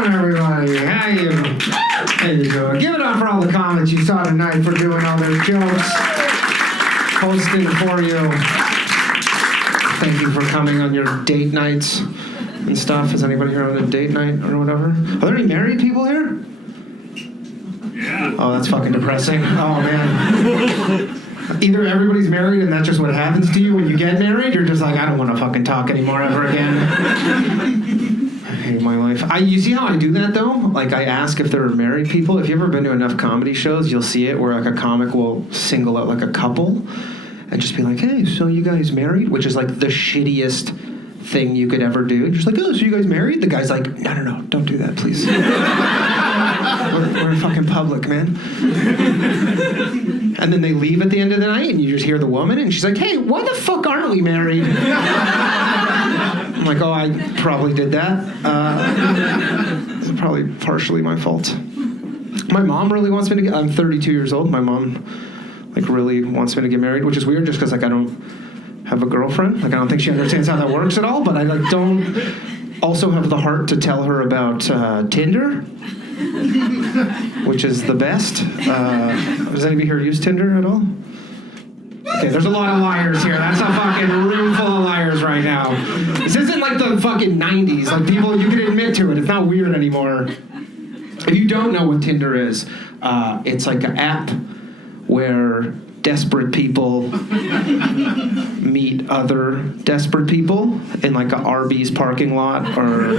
on, everybody? How you doing? Give it up for all the comics you saw tonight for doing all their jokes, hosting for you. Thank you for coming on your date nights and stuff. Is anybody here on a date night or whatever? Are there any married people here? Yeah. Oh, that's fucking depressing. Oh, man. Either everybody's married and that's just what happens to you when you get married, you're just like, I don't want to fucking talk anymore ever again. I hate my life. You see how I do that, though? Like, I ask if there are married people. If you've ever been to enough comedy shows, you'll see it where, like, a comic will single out, like, a couple and just be like, hey, so you guys married? Which is, like, the shittiest thing you could ever do. Just like, oh, so you guys married? The guy's like, no, don't do that, please. we're in fucking public, man. And then they leave at the end of the night, and you just hear the woman, and she's like, hey, why the fuck aren't we married? I'm like, oh, I probably did that. It's probably partially my fault. My mom really wants me to get... I'm 32 years old. My mom, like, really wants me to get married, which is weird just because, like, I don't have a girlfriend. Like, I don't think she understands how that works at all, but I, like, don't also have the heart to tell her about Tinder, which is the best. Does anybody here use Tinder at all? Okay, there's a lot of liars here. That's a fucking room full of liars right now. This isn't like the fucking 90s. Like, people, you can admit to it. It's not weird anymore. If you don't know what Tinder is, it's like an app where desperate people meet other desperate people in like a Arby's parking lot or,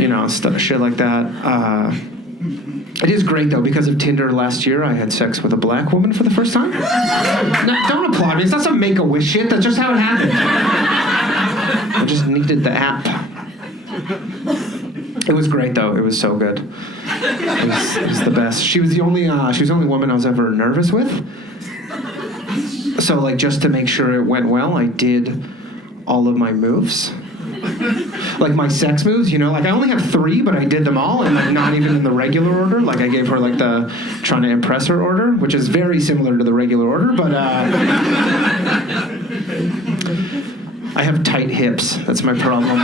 you know, shit like that. It is great, though, because of Tinder last year, I had sex with a black woman for the first time. No, don't applaud me. It's not some Make-A-Wish shit. That's just how it happened. I just needed the app. It was great, though. It was so good. It was the best. She was the only woman I was ever nervous with. So, like, just to make sure it went well, I did all of my moves. Like my sex moves, you know, like I only have 3, but I did them all, and like not even in the regular order. Like I gave her like the trying to impress her order, which is very similar to the regular order, but I have tight hips. That's my problem.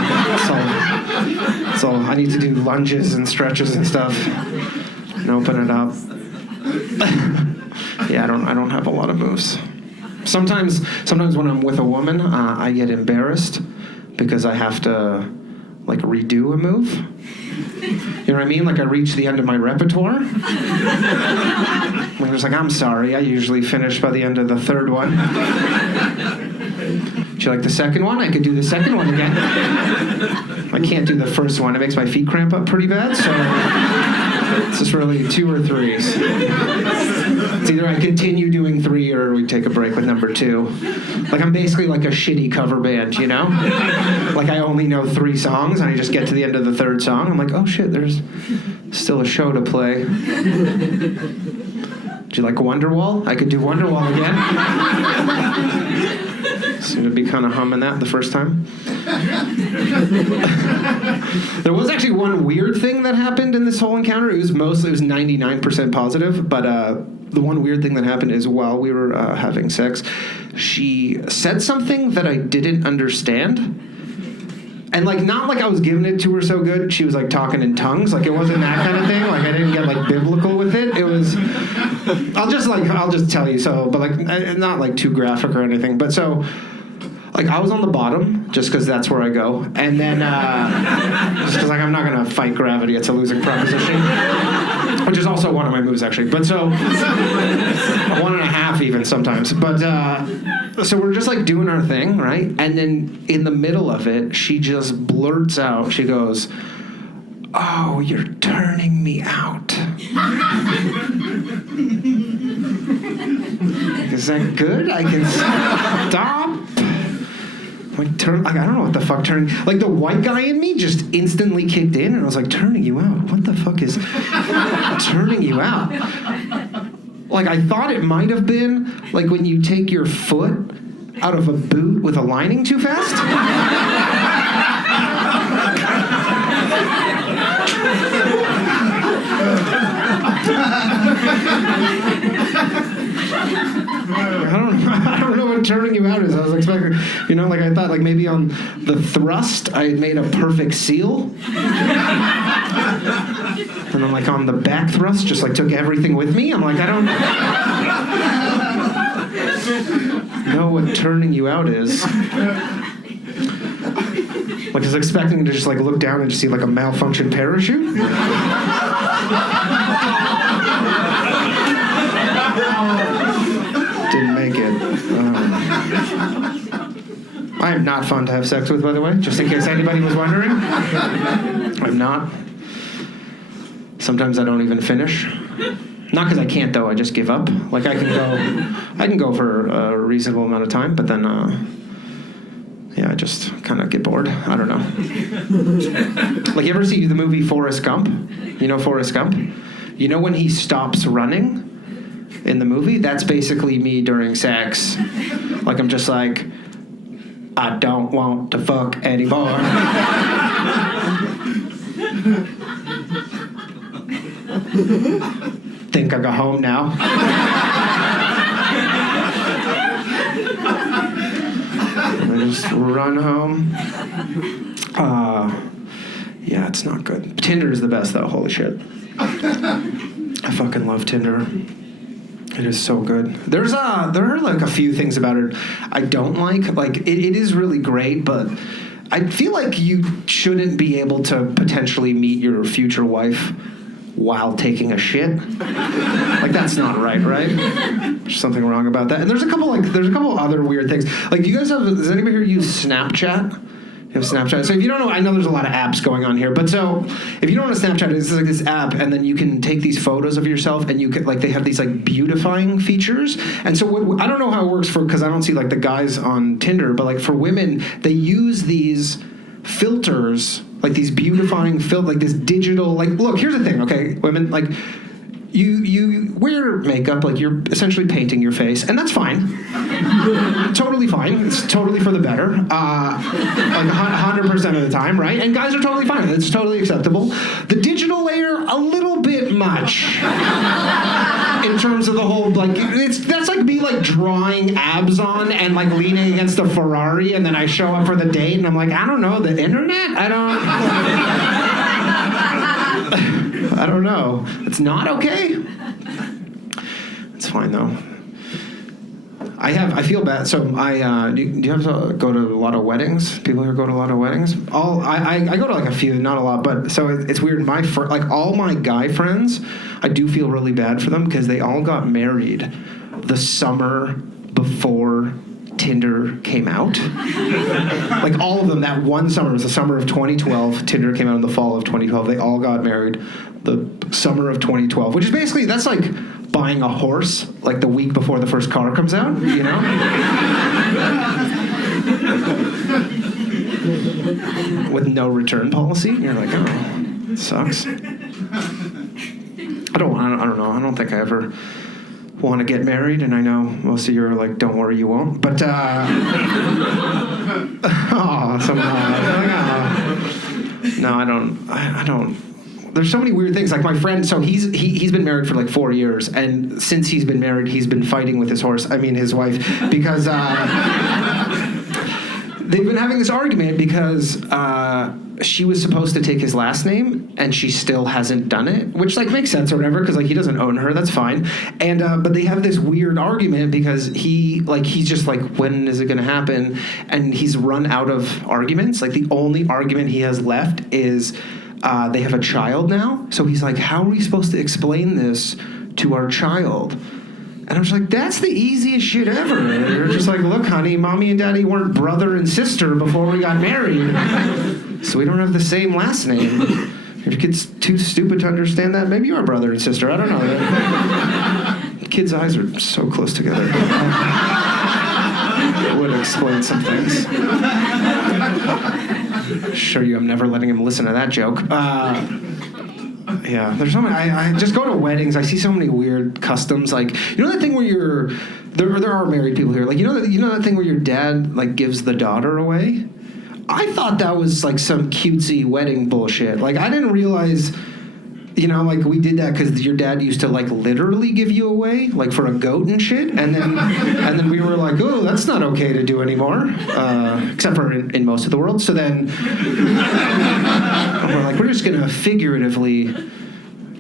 So I need to do lunges and stretches and stuff and open it up. Yeah, I don't have a lot of moves. Sometimes when I'm with a woman, I get embarrassed because I have to, like, redo a move. You know what I mean? Like, I reach the end of my repertoire. I'm just like, I'm sorry. I usually finish by the end of the 3rd one. Do you like the 2nd one? I could do the 2nd one again. I can't do the 1st one. It makes my feet cramp up pretty bad, so it's just really 2 or 3s. It's either I continue doing 3 or we take a break with number 2. Like, I'm basically like a shitty cover band, you know? Like, I only know 3 songs, and I just get to the end of the 3rd song. I'm like, oh, shit, there's still a show to play. Do you like Wonderwall? I could do Wonderwall again. Seemed to be kind of humming that the first time. There was actually one weird thing that happened in this whole encounter. It was 99% positive, but the one weird thing that happened is while we were having sex, she said something that I didn't understand. And, like, not like I was giving it to her so good, she was, like, talking in tongues. Like, it wasn't that kind of thing. Like, I didn't get, like, biblical with it. It was, I'll just tell you so, but, like, not, like, too graphic or anything. But so, like, I was on the bottom, just because that's where I go. And then, just because, like, I'm not going to fight gravity. It's a losing proposition. Which is also one of my moves, actually. But so, 1.5 even sometimes. But, so we're just, like, doing our thing, right? And then in the middle of it, she just blurts out, she goes, oh, you're turning me out. Is that good? I can stop. Like, I don't know what the fuck turning... Like, the white guy in me just instantly kicked in, and I was like, turning you out? What the fuck is turning you out? Like, I thought it might have been, like, when you take your foot out of a boot with a lining too fast. I don't know what what turning you out is. I was expecting, like I thought like maybe on the thrust I had made a perfect seal. And then like on the back thrust, just like took everything with me. I'm like, I don't know what turning you out is. Like I was expecting to just like look down and just see like a malfunctioned parachute. Didn't make it. I am not fun to have sex with, by the way, just in case anybody was wondering. I'm not. Sometimes I don't even finish. Not because I can't, though. I just give up. Like I can go for a reasonable amount of time, but then, I just kind of get bored. I don't know. Like, you ever see the movie Forrest Gump? You know Forrest Gump? You know when he stops running in the movie? That's basically me during sex. Like, I'm just like, I don't want to fuck anymore. Think I go home now. I just run home. Yeah, it's not good. Tinder is the best, though. Holy shit. I fucking love Tinder. It is so good. There are like a few things about it I don't like. Like it is really great, but I feel like you shouldn't be able to potentially meet your future wife while taking a shit. Like that's not right? There's something wrong about that. And there's a couple other weird things. Like does anybody here use Snapchat? You have Snapchat. So if you don't know, I know there's a lot of apps going on here, but so if you don't know what Snapchat is, it's like this app, and then you can take these photos of yourself, and you can like they have these like beautifying features. And so I don't know how it works because I don't see like the guys on Tinder, but like for women, they use these filters, like these beautifying like this digital. Like, look, here's the thing, okay, women, like. You wear makeup, like you're essentially painting your face, and that's fine. Totally fine. It's totally for the better. Like 100% of the time, right? And guys are totally fine. It's totally acceptable. The digital layer, a little bit much. In terms of the whole, like, that's like me like drawing abs on and like leaning against a Ferrari, and then I show up for the date, and I'm like, I don't know, the internet? I don't know. It's not okay? It's fine, though. I feel bad. So do you have to go to a lot of weddings? People here go to a lot of weddings? I go to like a few, not a lot, but so it's weird. Like all my guy friends, I do feel really bad for them because they all got married the summer before Tinder came out. Like all of them, that one summer, it was the summer of 2012. Tinder came out in the fall of 2012. They all got married the summer of 2012, which is basically, that's like buying a horse like the week before the first car comes out, you know? With no return policy. You're like, oh, it sucks. I don't know. I don't think I ever want to get married, and I know most of you are like, don't worry, you won't. But no, I don't. There's so many weird things. Like my friend, so he's been married for like 4 years, and since he's been married, he's been fighting with his wife, because they've been having this argument because she was supposed to take his last name, and she still hasn't done it, which like makes sense or whatever, because like he doesn't own her, that's fine. And but they have this weird argument because he's just like, when is it going to happen? And he's run out of arguments. Like the only argument he has left is they have a child now. So he's like, how are we supposed to explain this to our child? And I'm just like, that's the easiest shit ever. They're just like, look, honey, mommy and daddy weren't brother and sister before we got married, so we don't have the same last name. If your kid's too stupid to understand that, maybe you are brother and sister. I don't know. Kids' eyes are so close together. It would explain some things. Assure you, I'm never letting him listen to that joke. Yeah, there's so many. I just go to weddings. I see so many weird customs. Like, you know that thing where there are married people here. Like, you know that thing where your dad like gives the daughter away. I thought that was like some cutesy wedding bullshit. Like, I didn't realize You know, like we did that because your dad used to like literally give you away, like for a goat and shit, and then we were like, oh, that's not okay to do anymore, except for in most of the world. So then we're like, we're just gonna figuratively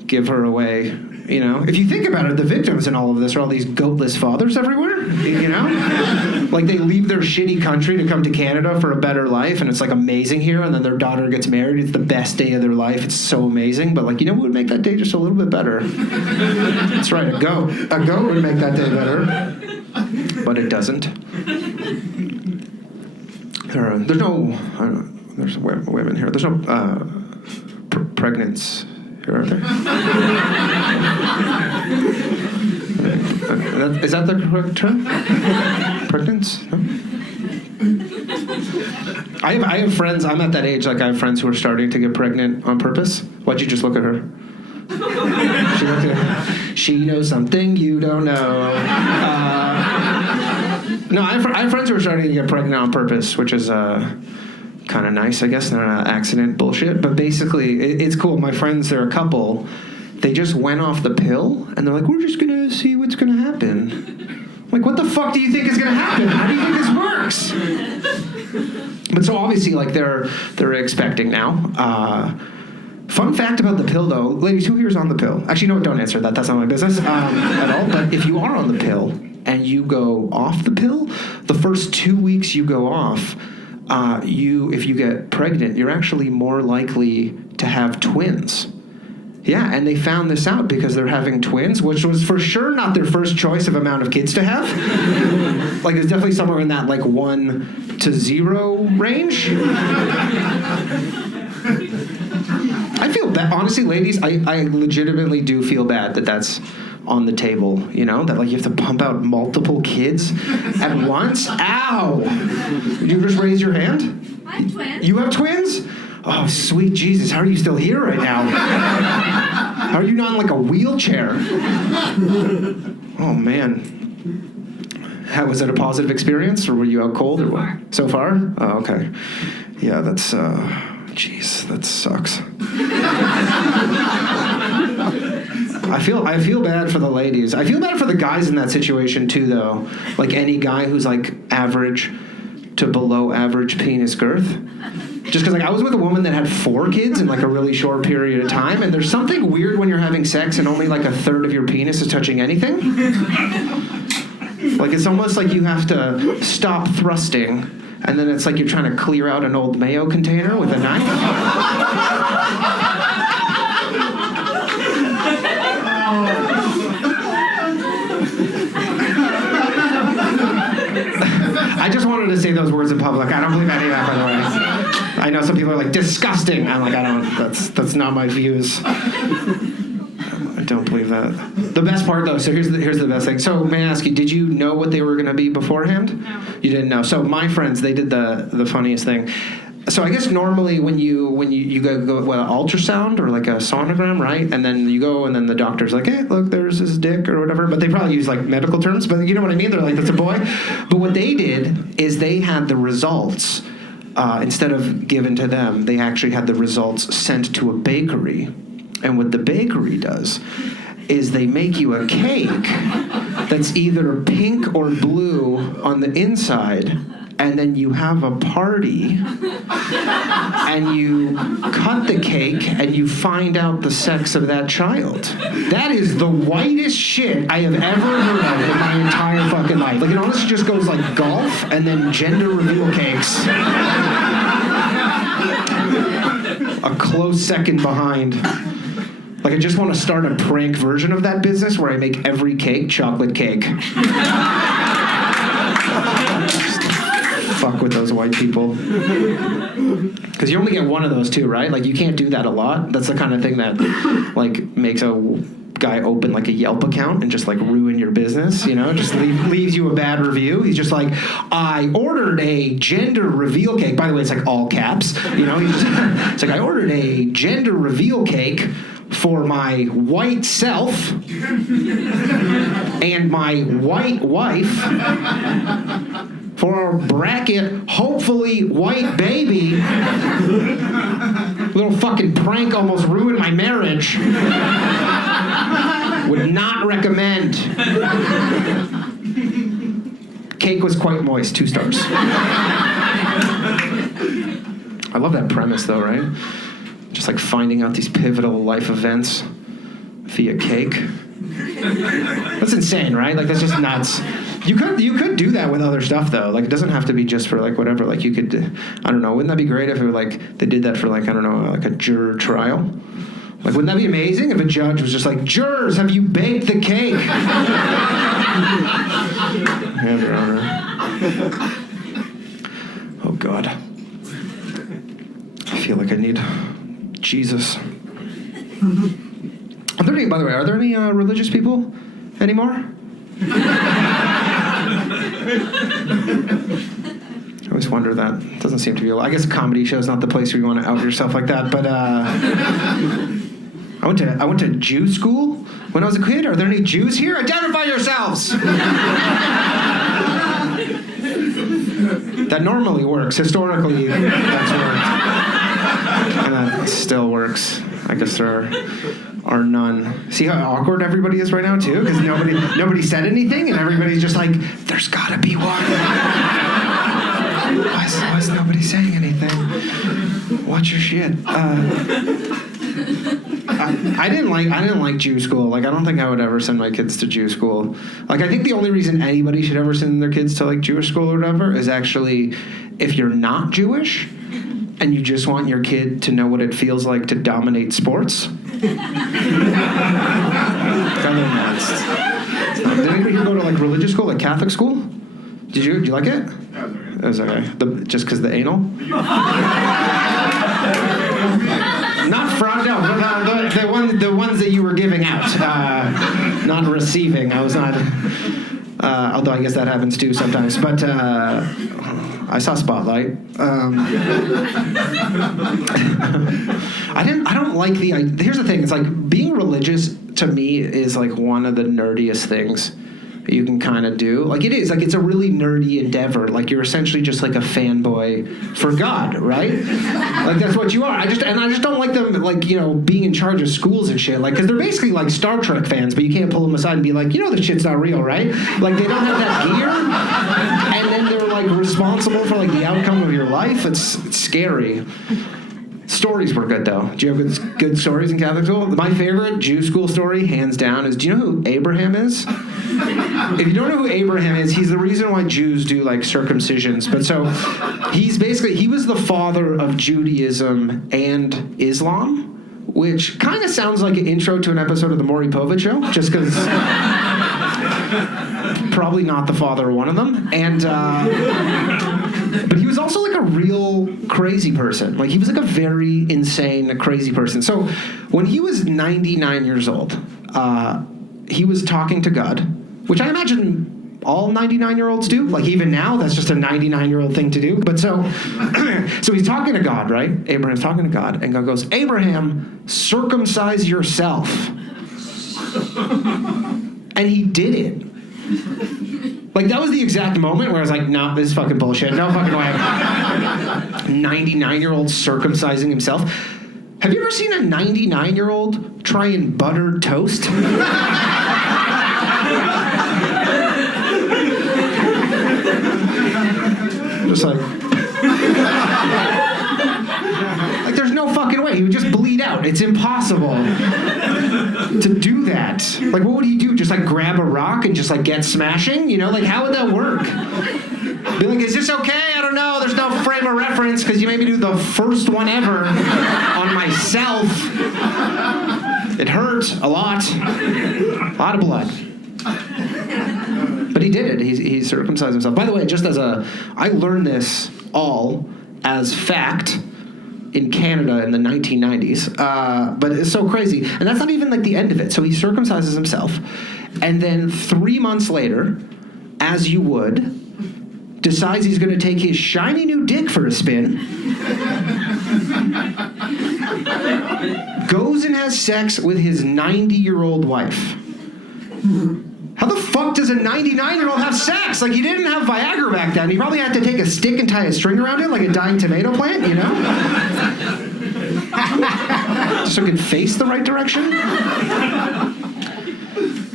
give her away. You know, if you think about it, the victims in all of this are all these goatless fathers everywhere. You know, like they leave their shitty country to come to Canada for a better life, and it's like amazing here. And then their daughter gets married. It's the best day of their life. It's so amazing. But like, you know, what would make that day just a little bit better? That's right, a goat. A goat would make that day better, but it doesn't. There's no. There's women here. There's no pregnants. Here, are there? Is that the correct term? Pregnant? No? I have friends, I'm at that age, like I have friends who are starting to get pregnant on purpose. Why'd you just look at her? She knows something you don't know. No, I have friends who are starting to get pregnant on purpose, which is kind of nice, I guess. They're not accident bullshit, but basically it's cool. My friends, they're a couple. They just went off the pill, and they're like, we're just gonna see what's gonna happen. I'm like, what the fuck do you think is gonna happen? How do you think this works? But so obviously, like they're expecting now. Fun fact about the pill, though, ladies, who here is on the pill? Actually, no, don't answer that. That's not my business at all. But if you are on the pill and you go off the pill, the first 2 weeks you go off. If you get pregnant, you're actually more likely to have twins. Yeah, and they found this out because they're having twins, which was for sure not their first choice of amount of kids to have. Like, it's definitely somewhere in that, like, 1 to 0 range. I feel bad. Honestly, ladies, I legitimately do feel bad that that's on the table, you know, that like you have to pump out multiple kids at once. Ow! Did you just raise your hand? I have twins. You have twins? Oh, sweet Jesus, how are you still here right now? How are you not in like a wheelchair? Oh man. How was it a positive experience, or were you out cold or what? So far? Oh, okay. Yeah, that's jeez, that sucks. I feel bad for the ladies. I feel bad for the guys in that situation too, though. Like any guy who's like average to below average penis girth. Just because like I was with a woman that had 4 kids in like a really short period of time, and there's something weird when you're having sex and only like a third of your penis is touching anything. Like it's almost like you have to stop thrusting, and then it's like you're trying to clear out an old mayo container with a knife. I just wanted to say those words in public. I don't believe any of that, by the way. I know some people are like, disgusting. I'm like, that's not my views. I don't believe that. The best part, though, so here's the best thing. So may I ask you, did you know what they were going to be beforehand? No. You didn't know. So my friends, they did the funniest thing. So I guess normally when you go an ultrasound or like a sonogram, right? And then you go and then the doctor's like, hey, look, there's his dick or whatever. But they probably use like medical terms, but you know what I mean? They're like, that's a boy. But what they did is they had the results, instead of given to them, they actually had the results sent to a bakery. And what the bakery does is they make you a cake that's either pink or blue on the inside, and then you have a party, and you cut the cake, and you find out the sex of that child. That is the whitest shit I have ever heard of in my entire fucking life. Like, it honestly just goes like golf, and then gender reveal cakes. A close second behind. Like, I just want to start a prank version of that business where I make every cake chocolate cake. Fuck with those white people. Because you only get one of those too, right? Like, you can't do that a lot. That's the kind of thing that, like, makes a guy open, like, a Yelp account and just, like, ruin your business, you know? Just leaves you a bad review. He's just like, I ordered a gender reveal cake. By the way, it's, like, all caps, you know? It's like, I ordered a gender reveal cake for my white self and my white wife for our bracket, hopefully white baby. Little fucking prank almost ruined my marriage. Would not recommend. Cake was quite moist, 2 stars. I love that premise though, right? Just like finding out these pivotal life events via cake. That's insane, right? Like that's just nuts. You could do that with other stuff though. Like it doesn't have to be just for like whatever. Like you could, I don't know. Wouldn't that be great if it were like they did that for like I don't know, like a juror trial? Like wouldn't that be amazing if a judge was just like, jurors, have you baked the cake? Yeah, Your Honor. Oh God. I feel like I need Jesus. Are there any, by the way, are there any religious people anymore? I always wonder that. It doesn't seem to be. I guess a comedy show is not the place where you want to out yourself like that. But I went to Jew school when I was a kid. Are there any Jews here? Identify yourselves. That normally works. Historically, that's worked, and that still works. I guess there are none. See how awkward everybody is right now too? Because nobody said anything, and everybody's just like, "There's gotta be one." Why is nobody saying anything? Watch your shit. I didn't like Jew school. Like I don't think I would ever send my kids to Jew school. Like I think the only reason anybody should ever send their kids to like Jewish school or whatever is actually if you're not Jewish and you just want your kid to know what it feels like to dominate sports. Did anybody here go to like religious school, like Catholic school? Did you like it? It was okay. Just because the anal? Not fraud, no. The ones that you were giving out, not receiving. I was not. Although I guess that happens too sometimes. But I saw Spotlight. I don't like the. Here's the thing. It's like being religious to me is like one of the nerdiest things you can kind of do. Like it is, like it's a really nerdy endeavor. Like you're essentially just like a fanboy for God, right? Like that's what you are. I just don't like them like, you know, being in charge of schools and shit. Like, cause they're basically like Star Trek fans, but you can't pull them aside and be like, you know, this shit's not real, right? Like they don't have that gear. And then they're like responsible for like the outcome of your life. It's scary. Stories were good though. Do you have good stories in Catholic school? My favorite Jew school story, hands down, is do you know who Abraham is? If you don't know who Abraham is, he's the reason why Jews do like circumcisions. But so he was the father of Judaism and Islam, which kind of sounds like an intro to an episode of the Maury Povich Show, just because probably not the father of one of them. And but he was also like a real crazy person. Like he was like a very insane, crazy person. So when he was 99 years old, he was talking to God, which I imagine all 99-year-olds do. Like even now, that's just a 99-year-old thing to do. But so he's talking to God, right? Abraham's talking to God, and God goes, "Abraham, circumcise yourself." And he did it. Like that was the exact moment where I was like, "No, this is fucking bullshit. No fucking way." 99-year-old circumcising himself. Have you ever seen a 99-year-old try and butter toast? Just like there's no fucking way. He would just bleed out. It's impossible to do that. Like, what would he do? Just like grab a rock and just like get smashing? You know, like how would that work? Be like, is this okay? I don't know. There's no frame of reference because you made me do the first one ever on myself. It hurt a lot of blood. But he did it. He circumcised himself. By the way, I learned this all as fact in Canada in the 1990s. But it's so crazy. And that's not even like the end of it. So he circumcises himself. And then 3 months later, as you would, decides he's going to take his shiny new dick for a spin, goes and has sex with his 90-year-old wife. How the fuck does a 99-year-old have sex? Like, you didn't have Viagra back then. You probably had to take a stick and tie a string around it like a dying tomato plant, you know? So it could face the right direction.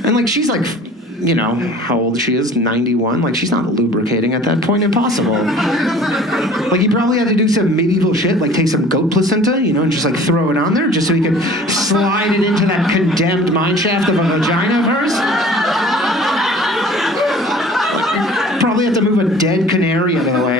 And, like, she's like, you know, how old she is, 91. Like, she's not lubricating at that point. Impossible. Like, he probably had to do some medieval shit, like take some goat placenta, you know, and just, like, throw it on there just so he could slide it into that condemned mine shaft of a vagina of hers. Probably have to move a dead canary out of the way.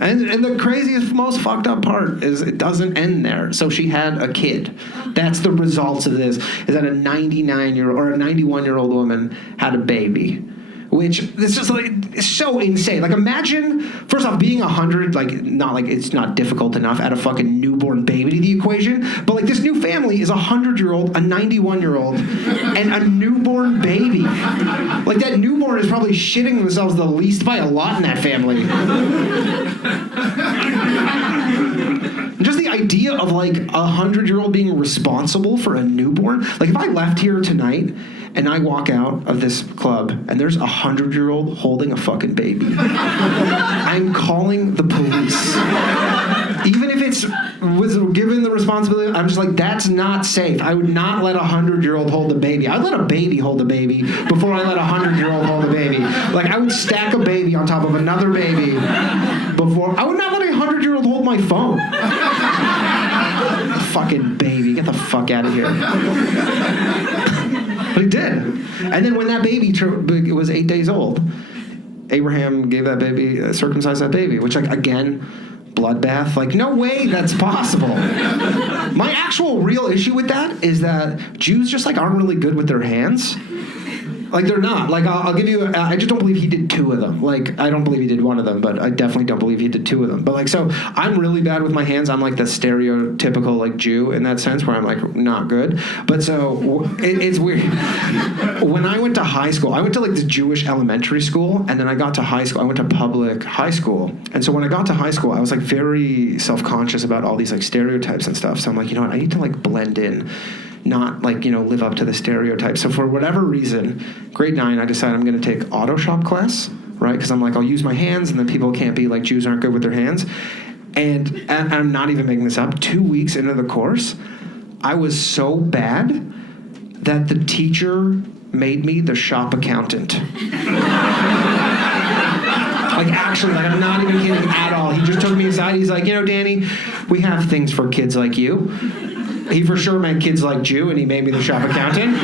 And the craziest, most fucked up part is it doesn't end there. So she had a kid. That's the results of this, is that a 99-year-old or a 91-year-old woman had a baby. Which, this is like, it's so insane. Like, imagine, first off, being 100, like, not like it's not difficult enough, add a fucking newborn baby to the equation. But, like, this new family is a 100-year-old, a 91-year-old, and a newborn baby. Like, that newborn is probably shitting themselves the least by a lot in that family. Just the idea of, like, a 100-year-old being responsible for a newborn. Like, if I left here tonight and I walk out of this club and there's a 100-year-old holding a fucking baby, I'm calling the police. Even if was given the responsibility, I'm just like, that's not safe. I would not let a 100-year-old hold a baby. I'd let a baby hold a baby before I let a 100-year-old hold a baby. Like, I would stack a baby on top of another baby before. I would not let a 100-year-old hold my phone. Fucking baby, get the fuck out of here. But he did. And then when that baby was 8 days old, Abraham gave that baby, circumcised that baby, which, like, again, bloodbath. Like, no way that's possible. My actual real issue with that is that Jews just, like, aren't really good with their hands. Like, they're not. Like, I'll give you, I just don't believe he did 2 of them. Like, I don't believe he did 1 of them, but I definitely don't believe he did 2 of them. But, like, so I'm really bad with my hands. I'm, like, the stereotypical, like, Jew in that sense where I'm, like, not good. But so it's weird. When I went to high school, I went to, like, this Jewish elementary school, and then I got to high school. I went to public high school. And so when I got to high school, I was, like, very self-conscious about all these, like, stereotypes and stuff. So I'm like, you know what, I need to, like, blend in. Not, like, you know, live up to the stereotypes. So for whatever reason, grade 9, I decided I'm going to take auto shop class, right? Because I'm like, I'll use my hands, and then people can't be like, Jews aren't good with their hands. And I'm not even making this up. 2 weeks into the course, I was so bad that the teacher made me the shop accountant. Like, actually, like, I'm not even kidding at all. He just took me aside. He's like, you know, Danny, we have things for kids like you. He for sure meant kids like Jew, and he made me the shop accountant.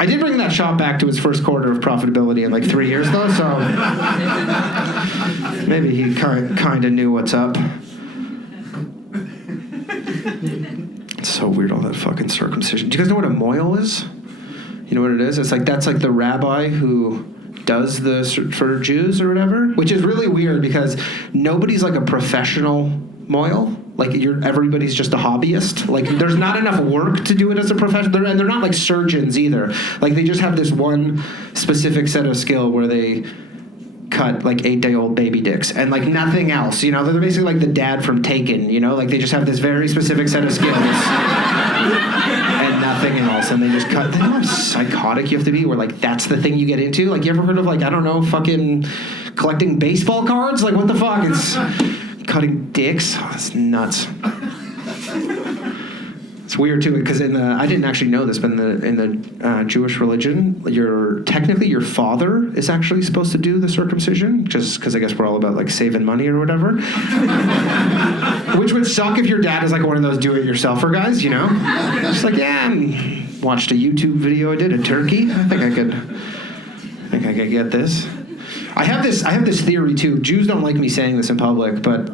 I did bring that shop back to its first quarter of profitability in like 3 years, though, so maybe he kind of knew what's up. It's so weird, all that fucking circumcision. Do you guys know what a moil is? You know what it is? It's like, that's like the rabbi who does the for Jews or whatever, which is really weird because nobody's like a professional moil. Like, everybody's just a hobbyist. Like, there's not enough work to do it as a profession. And they're not like surgeons either. Like, they just have this one specific set of skill where they cut like 8-day-old baby dicks and like nothing else. You know, they're basically like the dad from Taken. You know, like they just have this very specific set of skills and nothing else. And they just cut. Think how psychotic you have to be. Where like that's the thing you get into. Like, you ever heard of like, I don't know, fucking collecting baseball cards? Like, what the fuck? It's cutting dicks. Oh, that's nuts. It's weird too because I didn't actually know this, but in the Jewish religion, technically your father is actually supposed to do the circumcision, just because I guess we're all about like saving money or whatever. Which would suck if your dad is like one of those do-it-yourselfer guys, you know? Just like, yeah, watched a YouTube video I did at Turkey. I think I could get this. I have this theory too. Jews don't like me saying this in public, but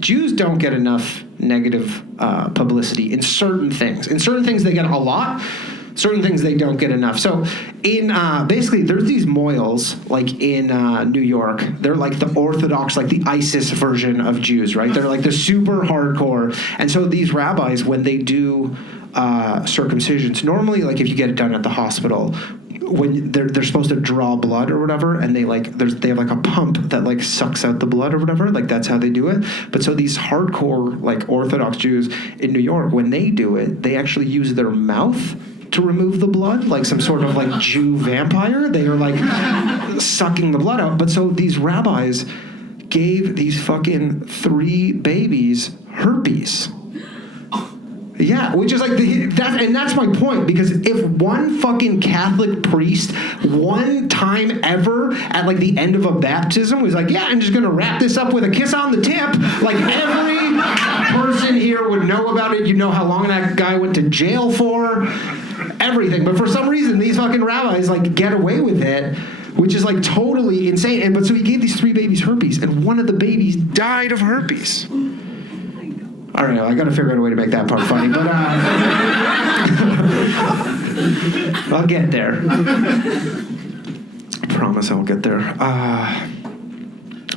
Jews don't get enough negative publicity in certain things. In certain things they get a lot. Certain things they don't get enough. So in basically there's these moils like in New York. They're like the Orthodox, like the ISIS version of Jews, right? They're like the super hardcore. And so these rabbis, when they do circumcisions, normally like if you get it done at the hospital, when they're supposed to draw blood or whatever, and they have like a pump that like sucks out the blood or whatever, like that's how they do it. But so these hardcore like Orthodox Jews in New York, when they do it, they actually use their mouth to remove the blood, like some sort of like Jew vampire. They are like sucking the blood out. But so these rabbis gave these fucking 3 babies herpes. Yeah, which is like that's my point, because if one fucking Catholic priest one time ever at like the end of a baptism was like, yeah, I'm just gonna wrap this up with a kiss on the tip, like every person here would know about it. You know how long that guy went to jail for, everything. But for some reason, these fucking rabbis like get away with it, which is like totally insane. But so he gave these 3 babies herpes, and one of the babies died of herpes. I don't know. I got to figure out a way to make that part funny, but I'll get there. I promise I'll get there. I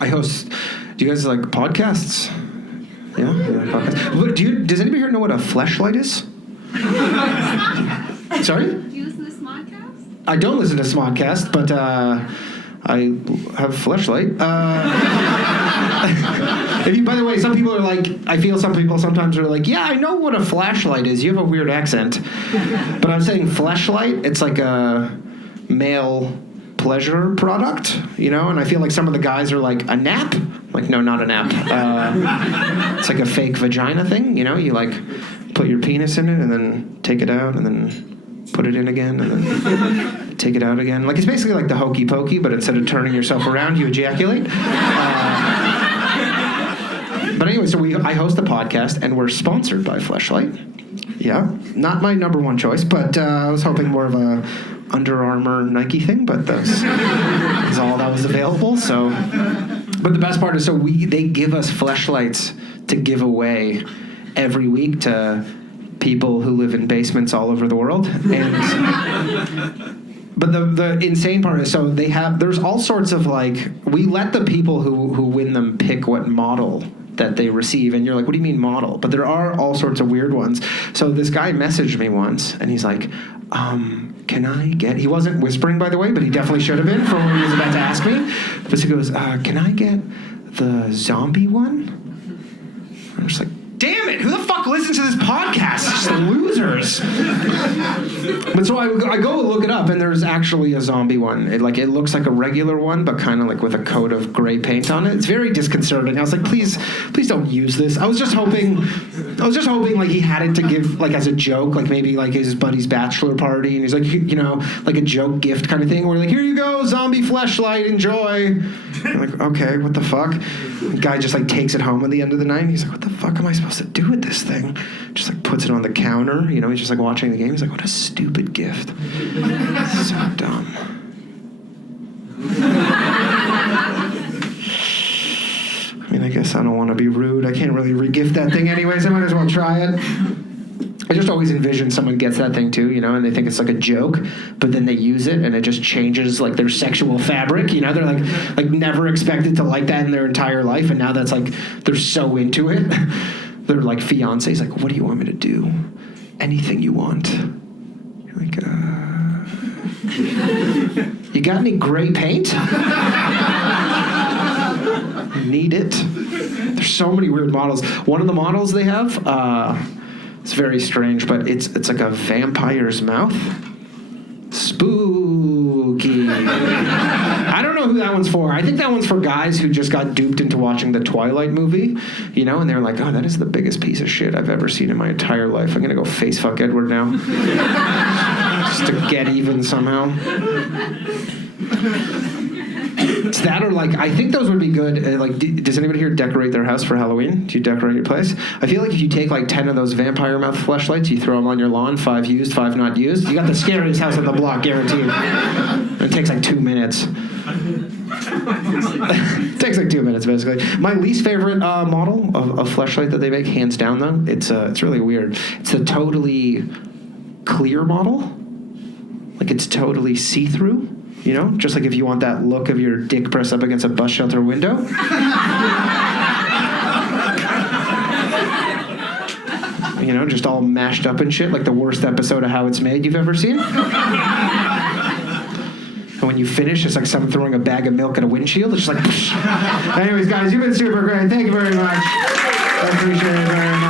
host. Do you guys like podcasts? Yeah, podcasts. Does anybody here know what a fleshlight is? Sorry? Do you listen to Smodcast? I don't listen to Smodcast, but I have fleshlight. By the way, some people are like, I feel some people sometimes are like, yeah, I know what a flashlight is. You have a weird accent. But I'm saying fleshlight, it's like a male pleasure product, you know? And I feel like some of the guys are like, a nap? Like, no, not a nap. It's like a fake vagina thing, you know? You like put your penis in it and then take it out and then put it in again and then take it out again. Like, it's basically like the hokey pokey, but instead of turning yourself around, you ejaculate. But anyway, so I host a podcast, and we're sponsored by Fleshlight. Yeah, not my number one choice, but I was hoping more of a Under Armour Nike thing, but that's all that was available. So, but the best part is, they give us fleshlights to give away every week to people who live in basements all over the world. But the insane part is, so there's all sorts of like, we let the people who win them pick what model that they receive, and you're like, what do you mean model? But there are all sorts of weird ones. So this guy messaged me once, and he's like, can I get, he wasn't whispering, by the way, but he definitely should have been for what he was about to ask me. But he goes, can I get the zombie one? I'm just like, damn it, who the fuck listens to this podcast? Just losers. But so I go look it up, and there's actually a zombie one. It looks like a regular one, but kind of like with a coat of gray paint on it. It's very disconcerting. I was like, please don't use this. I was just hoping like he had it to give like as a joke, like maybe like his buddy's bachelor party, and he's like, you know, like a joke gift kind of thing, where like, here you go, zombie fleshlight, enjoy. I'm like, okay, what the fuck? The guy just like takes it home at the end of the night. And he's like, what the fuck am I supposed to do with this thing? Just like puts it on the counter. You know, he's just like watching the game. He's like, what a stupid gift. So dumb. I mean, I guess I don't want to be rude. I can't really re-gift that thing anyways. I might as well try it. I just always envision someone gets that thing too, you know, and they think it's like a joke, but then they use it and it just changes like their sexual fabric, you know. They're like never expected to like that in their entire life, and now that's like they're so into it. Their like fiance's like, what do you want me to do? Anything you want. You're like, you got any gray paint? Need it. There's so many weird models. One of the models they have, it's very strange, but it's like a vampire's mouth. Spooky. I don't know who that one's for. I think that one's for guys who just got duped into watching the Twilight movie, you know, and they're like, oh, that is the biggest piece of shit I've ever seen in my entire life. I'm going to go face fuck Edward now. Just to get even somehow. It's that, or like, I think those would be good. Does anybody here decorate their house for Halloween? Do you decorate your place? I feel like if you take like 10 of those vampire mouth fleshlights, you throw them on your lawn, 5 used, 5 not used, you got the scariest house on the block, guaranteed. And it takes like 2 minutes. It takes like 2 minutes, basically. My least favorite model of fleshlight that they make, hands down, though, it's really weird. It's the totally clear model. Like, it's totally see-through. You know, just like if you want that look of your dick pressed up against a bus shelter window. You know, just all mashed up and shit, like the worst episode of How It's Made you've ever seen. when you finish, it's like someone throwing a bag of milk at a windshield. It's just like, anyways, guys, you've been super great. Thank you very much. I appreciate it very much.